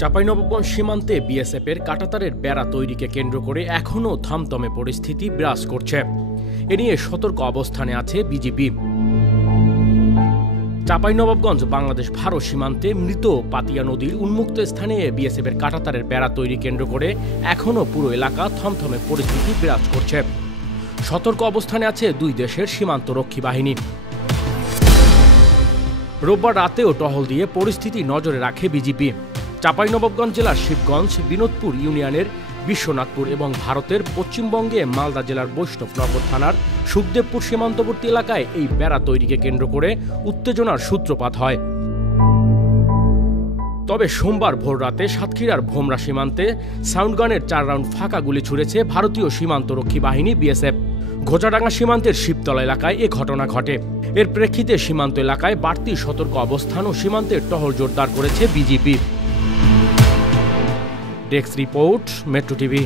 চাঁপাইনবাবগঞ্জ সীমান্তে বিএসএফের কাঁটাতারের বেড়া তৈরিকে কেন্দ্র করে এখনও থমথমে পরিস্থিতি বিরাজ করছে। এ নিয়ে সতর্ক অবস্থানে আছে বিজিবি। চাঁপাইনবাবগঞ্জ বাংলাদেশ ভারত সীমান্তে মৃত পাতিয়া নদীর উন্মুক্ত স্থানে বিএসএফের কাঁটাতারের বেড়া তৈরি কেন্দ্র করে এখনও পুরো এলাকা থমথমে পরিস্থিতি বিরাজ করছে। সতর্ক অবস্থানে আছে দুই দেশের সীমান্তরক্ষী বাহিনী। রোববার রাতেও টহল দিয়ে পরিস্থিতি নজরে রাখে বিজিবি। চাঁপাইনবাবগঞ্জ জেলার শিবগঞ্জ, বিনোদপুর ইউনিয়নের বিশ্বনাথপুর এবং ভারতের পশ্চিমবঙ্গে মালদা জেলার বৈষ্ণবনগর থানার সুখদেবপুর সীমান্তবর্তী এলাকায় এই বেড়া তৈরিকে কেন্দ্র করে উত্তেজনার সূত্রপাত হয়। তবে সোমবার ভোর রাতে সাতক্ষীরার ভোমরা সীমান্তে সাউন্ডগানের 4 রাউন্ড ফাঁকা গুলি ছুড়েছে ভারতীয় সীমান্তরক্ষী বাহিনী বিএসএফ। ঘোচাডাঙ্গা সীমান্তের শিবতলা এলাকায় এ ঘটনা ঘটে। এর প্রেক্ষিতে সীমান্ত এলাকায় বাড়তি সতর্ক অবস্থান ও সীমান্তের টহল জোরদার করেছে BGB. Desk report, metro TV.